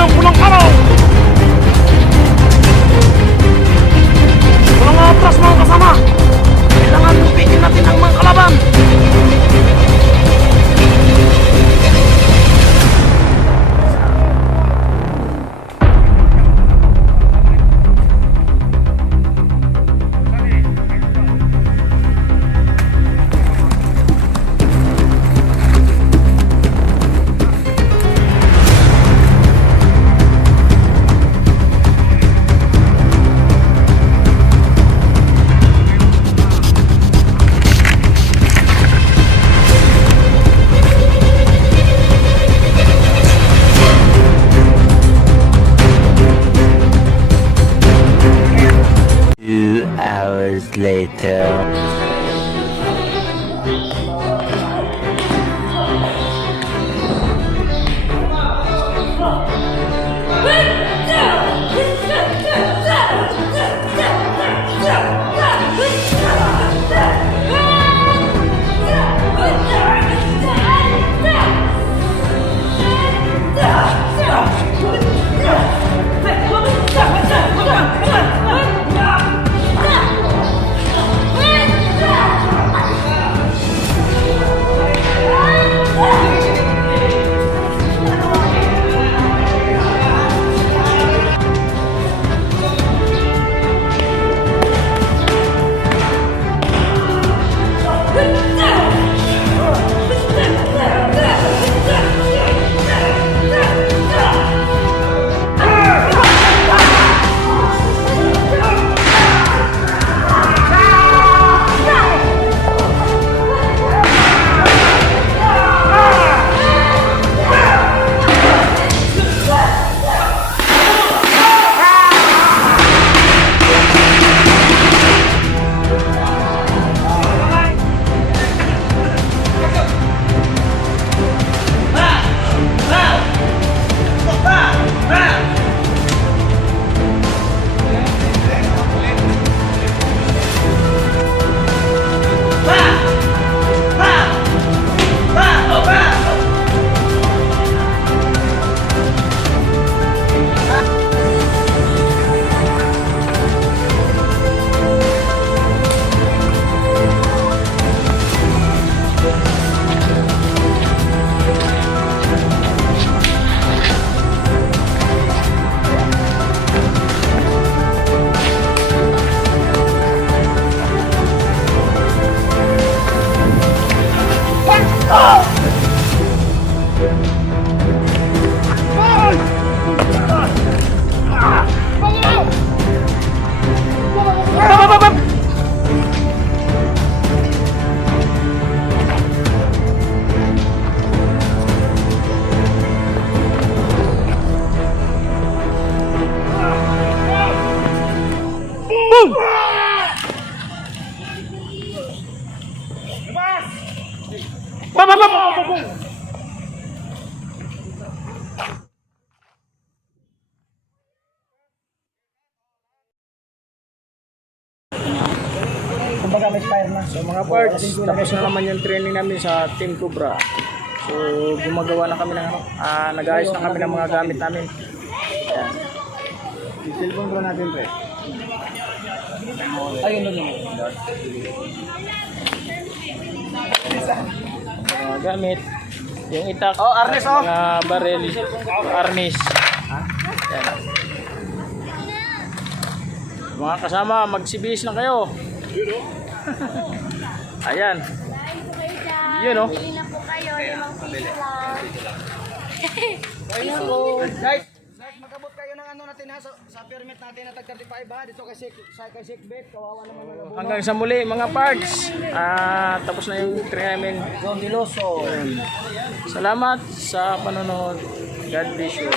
ng pulang araw. Walang atras mga kasama. Kailangan lupigin natin ang mga kalaban. Hours later. So mga parts, tapos na naman yung training namin sa Team Cobra. So gumagawa na kami ng nag-ayos na kami ng mga gamit namin. Ayan. I-cellphone ko natin pre. Ayun na yun. Gamit. Yung itak. Oh, arnis oh. Mga barrel. Arnis. Ayan. Mga kasama, magsibihis na kayo. Ayan. Yun o. Bili na po kayo, 5 piso lang. Ayun o. Guys, magabot kayo ng ano natin ha, sa permit natin na tag-35 ha, dito kay Sikbet, kawawa naman mga bulo. Hanggang sa muli mga parts. Tapos na yung training namin. Don Diloso. Salamat sa panonood. God bless you.